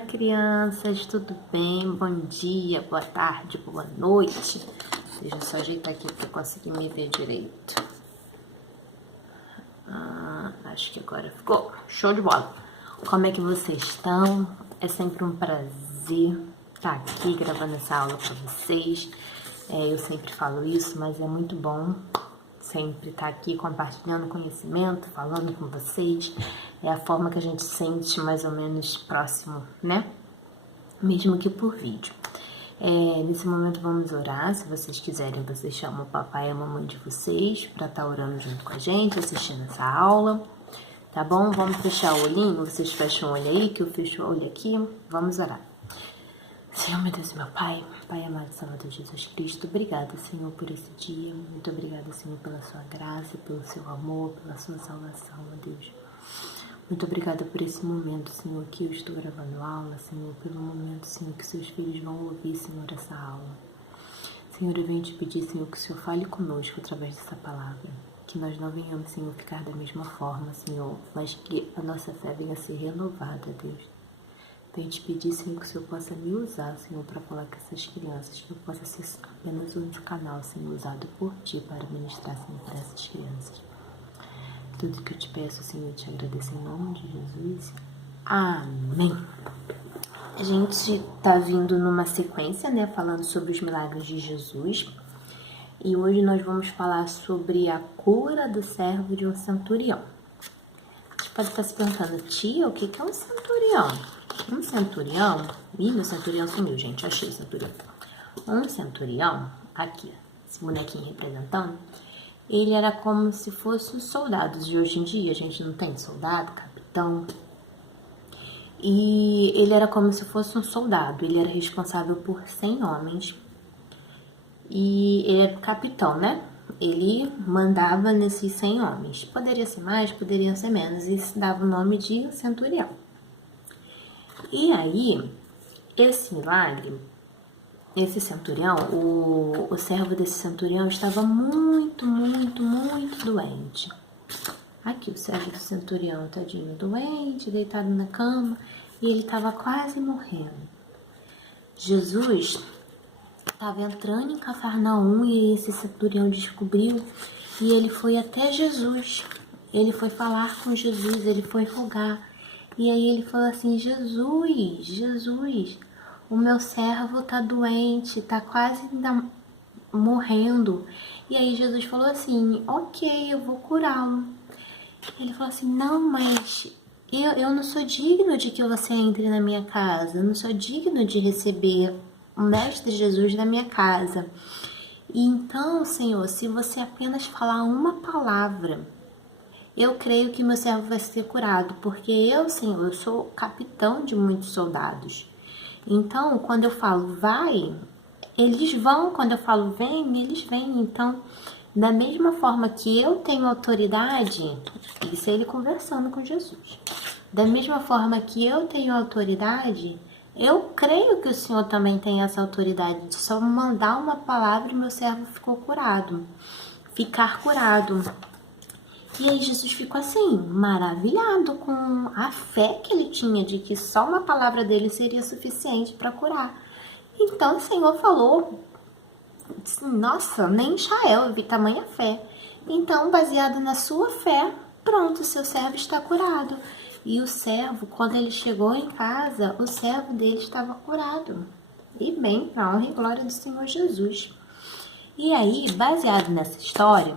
Olá, crianças, tudo bem? Bom dia, boa tarde, boa noite. Deixa eu só ajeitar aqui para conseguir me ver direito. Acho que agora ficou show de bola. Como é que vocês estão? É sempre um prazer estar aqui gravando essa aula para vocês. Eu sempre falo isso, mas é muito bom sempre estar aqui compartilhando conhecimento, falando com vocês. É a forma que a gente sente mais ou menos próximo, né? Mesmo que por vídeo. Nesse momento vamos orar. Se vocês quiserem, vocês chamam o papai e a mamãe de vocês para estar orando junto com a gente, assistindo essa aula. Tá bom? Vamos fechar o olhinho. Vocês fecham o olho aí, que eu fecho o olho aqui. Vamos orar. Senhor, meu Deus, meu Pai, Pai amado, Salvador Jesus Cristo, obrigada, Senhor, por esse dia. Muito obrigada, Senhor, pela sua graça, pelo seu amor, pela sua salvação, meu Deus. Muito obrigada por esse momento, Senhor, que eu estou gravando aula, Senhor, pelo momento, Senhor, que seus filhos vão ouvir, Senhor, essa aula. Senhor, eu venho te pedir, Senhor, que o Senhor fale conosco através dessa palavra. Que nós não venhamos, Senhor, ficar da mesma forma, Senhor, mas que a nossa fé venha a ser renovada, Deus. Venho te pedir, Senhor, que o Senhor possa me usar, Senhor, para falar com essas crianças, que eu possa ser apenas um canal, Senhor, usado por Ti para ministrar, Senhor, para essas crianças. Tudo que eu te peço, Senhor, eu te agradeço em nome de Jesus. Amém. A gente tá vindo numa sequência, né, falando sobre os milagres de Jesus. E hoje nós vamos falar sobre a cura do servo de um centurião. A gente pode estar se perguntando, tia, o que é um centurião? Um centurião... Ih, meu centurião sumiu, gente. Achei o centurião. Um centurião, aqui, esse bonequinho representando, ele era como se fossem os soldados de hoje em dia. A gente não tem soldado, capitão. E ele era como se fosse um soldado. Ele era responsável por 100 homens. E ele era capitão, né? Ele mandava nesses 100 homens. Poderia ser mais, poderia ser menos. Isso dava o nome de centurião. E aí, esse milagre, esse centurião, o servo desse centurião estava muito doente. Aqui o servo do centurião, tadinho, doente, deitado na cama, e ele estava quase morrendo. Jesus estava entrando em Cafarnaum e esse centurião descobriu, e ele foi até Jesus. Ele foi falar com Jesus, ele foi rogar. E aí ele falou assim, Jesus, o meu servo tá doente, tá quase morrendo. E aí Jesus falou assim, ok, eu vou curá-lo. Ele falou assim, não, mas eu não sou digno de que você entre na minha casa, eu não sou digno de receber o Mestre Jesus na minha casa. E então, Senhor, se você apenas falar uma palavra, eu creio que meu servo vai ser curado, porque eu, Senhor, eu sou capitão de muitos soldados. Então, quando eu falo vai, eles vão. Quando eu falo vem, eles vêm. Então, da mesma forma que eu tenho autoridade, isso é ele conversando com Jesus. Da mesma forma que eu tenho autoridade, eu creio que o Senhor também tem essa autoridade de só mandar uma palavra e meu servo ficou curado. Ficar curado. E aí Jesus ficou assim, maravilhado com a fé que ele tinha de que só uma palavra dele seria suficiente para curar. Então o Senhor falou, nossa, nem em Israel eu vi tamanha fé. Então, baseado na sua fé, pronto, seu servo está curado. E o servo, quando ele chegou em casa, o servo dele estava curado. E bem, para honra e glória do Senhor Jesus. E aí, baseado nessa história,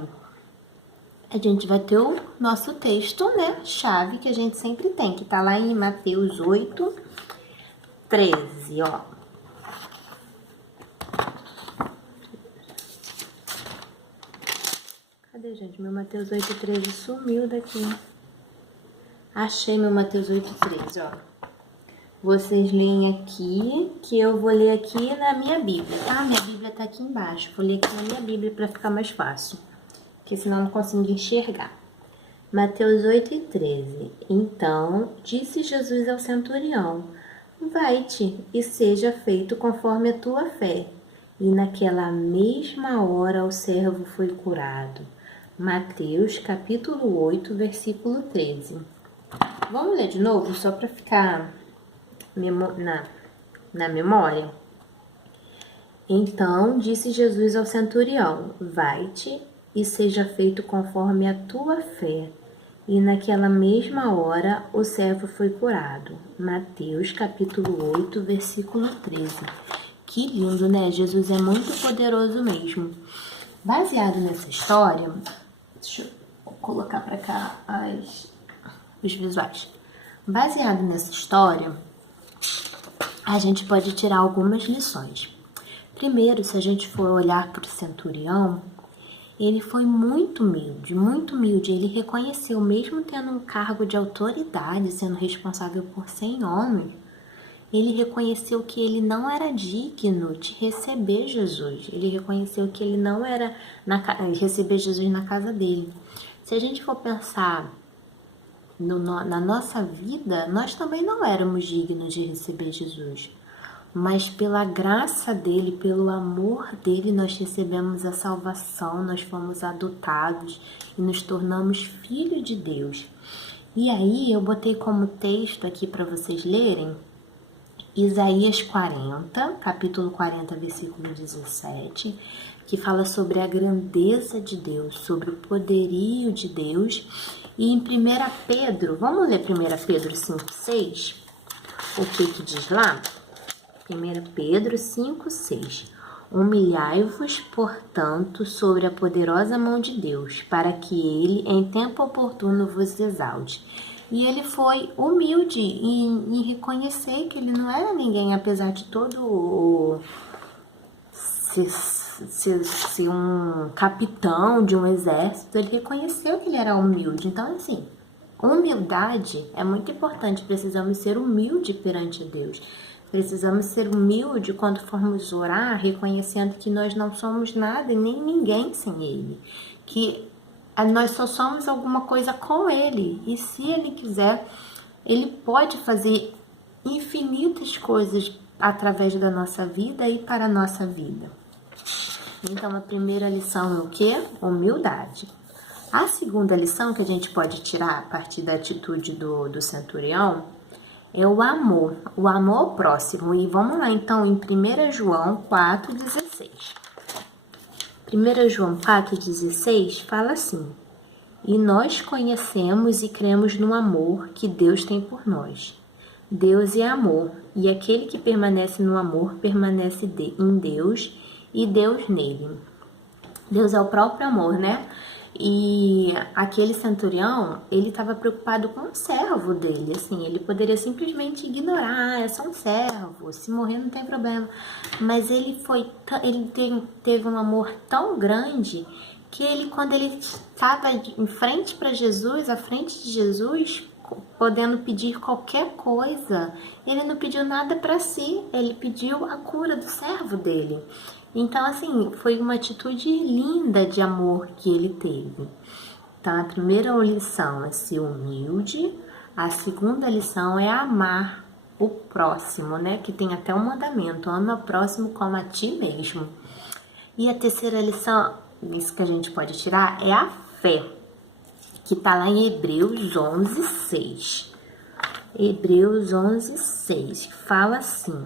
a gente vai ter o nosso texto, né, chave, que a gente sempre tem, que tá lá em Mateus 8, 13, ó. Cadê, gente? Meu Mateus 8, 13 sumiu daqui. Achei meu Mateus 8, 13, ó. Vocês leem aqui, que eu vou ler aqui na minha Bíblia, tá? Minha Bíblia tá aqui embaixo. Vou ler aqui na minha Bíblia para ficar mais fácil, porque senão eu não consigo enxergar. Mateus 8 e 13. Então, disse Jesus ao centurião, vai-te e seja feito conforme a tua fé. E naquela mesma hora o servo foi curado. Mateus capítulo 8, versículo 13. Vamos ler de novo, só para ficar na memória. Então disse Jesus ao centurião: vai-te e seja feito conforme a tua fé. E naquela mesma hora o servo foi curado. Mateus capítulo 8, versículo 13. Que lindo, né? Jesus é muito poderoso mesmo. Baseado nessa história, deixa eu colocar para cá os visuais. Baseado nessa história, a gente pode tirar algumas lições. Primeiro, se a gente for olhar para o centurião, ele foi muito humilde, muito humilde. Ele reconheceu, mesmo tendo um cargo de autoridade, sendo responsável por 100 homens, ele reconheceu que ele não era digno de receber Jesus. Ele reconheceu que ele não era receber Jesus na casa dele. Se a gente for pensar na nossa vida, nós também não éramos dignos de receber Jesus. Mas pela graça dele, pelo amor dele, nós recebemos a salvação, nós fomos adotados e nos tornamos filhos de Deus. E aí eu botei como texto aqui para vocês lerem Isaías 40, capítulo 40, versículo 17, que fala sobre a grandeza de Deus, sobre o poderio de Deus. E em 1 Pedro, vamos ler 1 Pedro 5,6? O que diz lá? 1 Pedro 5,6. Humilhai-vos, portanto, sobre a poderosa mão de Deus, para que ele, em tempo oportuno, vos exalte. E ele foi humilde em reconhecer que ele não era ninguém, apesar de todo ser um capitão de um exército, ele reconheceu que ele era humilde. Então, assim, humildade é muito importante, precisamos ser humildes perante Deus. Precisamos ser humildes quando formos orar, reconhecendo que nós não somos nada e nem ninguém sem Ele. Que nós só somos alguma coisa com Ele. E se Ele quiser, Ele pode fazer infinitas coisas através da nossa vida e para a nossa vida. Então, a primeira lição é o quê? Humildade. A segunda lição que a gente pode tirar a partir da atitude do centurião é o amor ao próximo. E vamos lá então em 1 João 4,16. 1 João 4,16 fala assim: e nós conhecemos e cremos no amor que Deus tem por nós. Deus é amor, e aquele que permanece no amor permanece em Deus e Deus nele. Deus é o próprio amor, né? E aquele centurião, ele estava preocupado com o servo dele, assim, ele poderia simplesmente ignorar, é só um servo, se morrer não tem problema. Mas ele teve um amor tão grande que ele, quando ele estava em frente para Jesus, à frente de Jesus, podendo pedir qualquer coisa, ele não pediu nada para si, ele pediu a cura do servo dele. Então, assim, foi uma atitude linda de amor que ele teve. Então, a primeira lição é ser humilde, a segunda lição é amar o próximo, né? Que tem até um mandamento: ama o próximo como a ti mesmo. E a terceira lição, isso que a gente pode tirar, é a fé, que está lá em Hebreus 11:6. Hebreus 11:6 fala assim: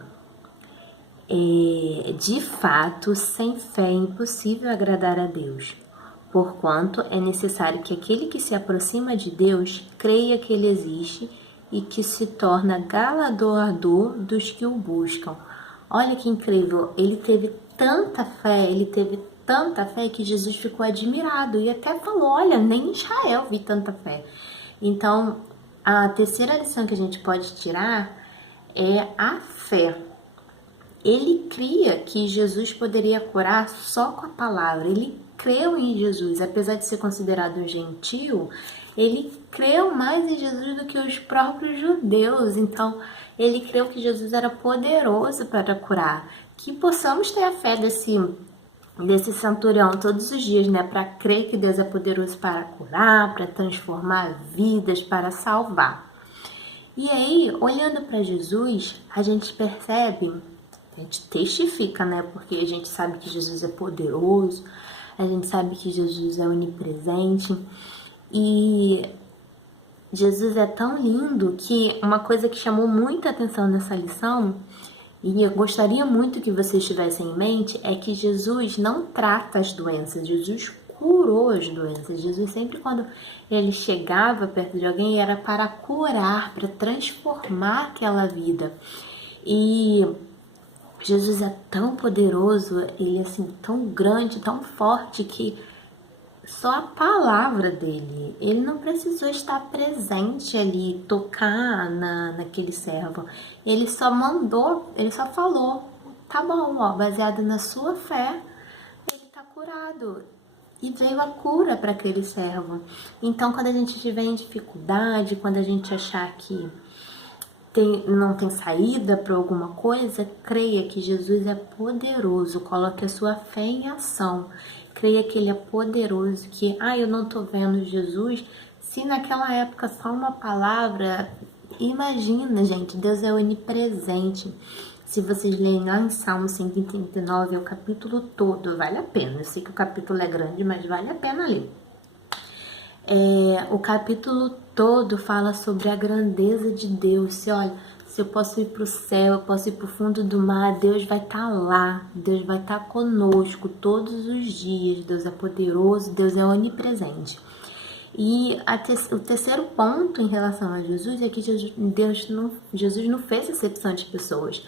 de fato, sem fé é impossível agradar a Deus, porquanto é necessário que aquele que se aproxima de Deus creia que Ele existe e que se torna galardoador dos que o buscam. Olha que incrível, ele teve tanta fé que Jesus ficou admirado e até falou: olha, nem em Israel vi tanta fé. Então, a terceira lição que a gente pode tirar é a fé. Ele cria que Jesus poderia curar só com a palavra. Ele creu em Jesus, apesar de ser considerado um gentil, ele creu mais em Jesus do que os próprios judeus. Então, ele creu que Jesus era poderoso para curar. Que possamos ter a fé desse centurião todos os dias, né? Para crer que Deus é poderoso para curar, para transformar vidas, para salvar. E aí, olhando para Jesus, a gente percebe, a gente testifica, né? Porque a gente sabe que Jesus é poderoso, a gente sabe que Jesus é onipresente. E Jesus é tão lindo que uma coisa que chamou muita atenção nessa lição, e eu gostaria muito que vocês tivessem em mente, é que Jesus não trata as doenças, Jesus curou as doenças. Jesus sempre, quando ele chegava perto de alguém, era para curar, para transformar aquela vida. E Jesus é tão poderoso, ele é assim tão grande, tão forte, que só a palavra dele, ele não precisou estar presente ali, tocar naquele servo. Ele só mandou, ele só falou, tá bom, ó, baseado na sua fé, ele tá curado. E veio a cura para aquele servo. Então, quando a gente estiver em dificuldade, quando a gente achar que não tem saída para alguma coisa, creia que Jesus é poderoso, coloque a sua fé em ação, creia que ele é poderoso, que, eu não tô vendo Jesus, se naquela época só uma palavra, imagina, gente, Deus é onipresente. Se vocês lerem lá em Salmo 139, é o capítulo todo, vale a pena, eu sei que o capítulo é grande, mas vale a pena ler. O capítulo todo fala sobre a grandeza de Deus. Se eu posso ir para o céu, eu posso ir para o fundo do mar, Deus vai estar lá, Deus vai estar conosco todos os dias. Deus é poderoso, Deus é onipresente. E o terceiro ponto em relação a Jesus é que Jesus não fez acepção de pessoas.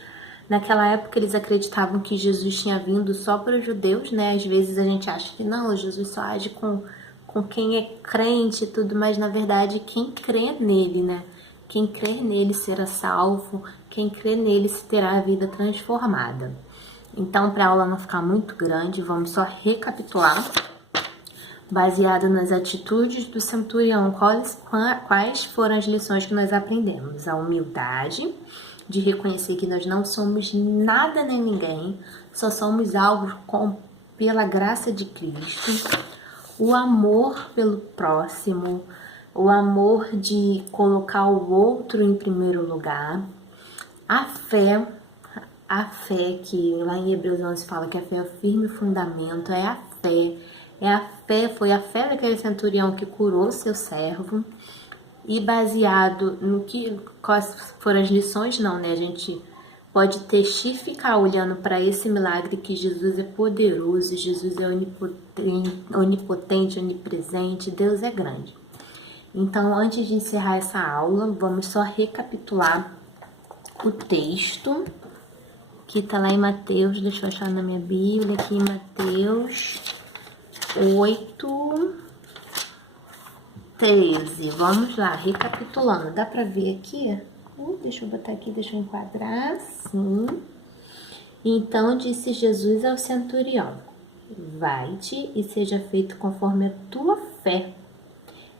Naquela época eles acreditavam que Jesus tinha vindo só para os judeus, né? Às vezes a gente acha que não, Jesus só age com quem é crente e tudo, mas na verdade quem crê nele, né? Quem crê nele será salvo, quem crê nele terá a vida transformada. Então, para a aula não ficar muito grande, vamos só recapitular. Baseado nas atitudes do centurião, quais foram as lições que nós aprendemos? A humildade, de reconhecer que nós não somos nada nem ninguém, só somos algo pela graça de Cristo. O amor pelo próximo, o amor de colocar o outro em primeiro lugar, a fé que lá em Hebreus 11 fala que a fé é o firme fundamento, foi a fé daquele centurião que curou seu servo. E baseado no quais foram as lições, não, né? A gente pode testificar olhando para esse milagre que Jesus é poderoso, Jesus é onipotente, onipresente, Deus é grande. Então, antes de encerrar essa aula, vamos só recapitular o texto que está lá em Mateus, deixa eu achar na minha Bíblia, aqui em Mateus 8, 13. Vamos lá, recapitulando. Dá para ver aqui? Deixa eu botar aqui, deixa eu enquadrar. Sim. Então disse Jesus ao centurião: vai-te e seja feito conforme a tua fé.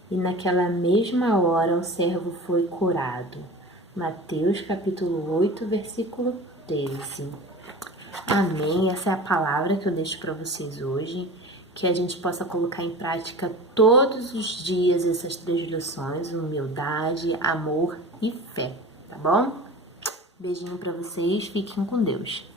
E naquela mesma hora o servo foi curado. Mateus capítulo 8, versículo 13. Amém. Essa é a palavra que eu deixo para vocês hoje. Que a gente possa colocar em prática todos os dias essas 3 lições: humildade, amor e fé, tá bom? Beijinho para vocês, fiquem com Deus.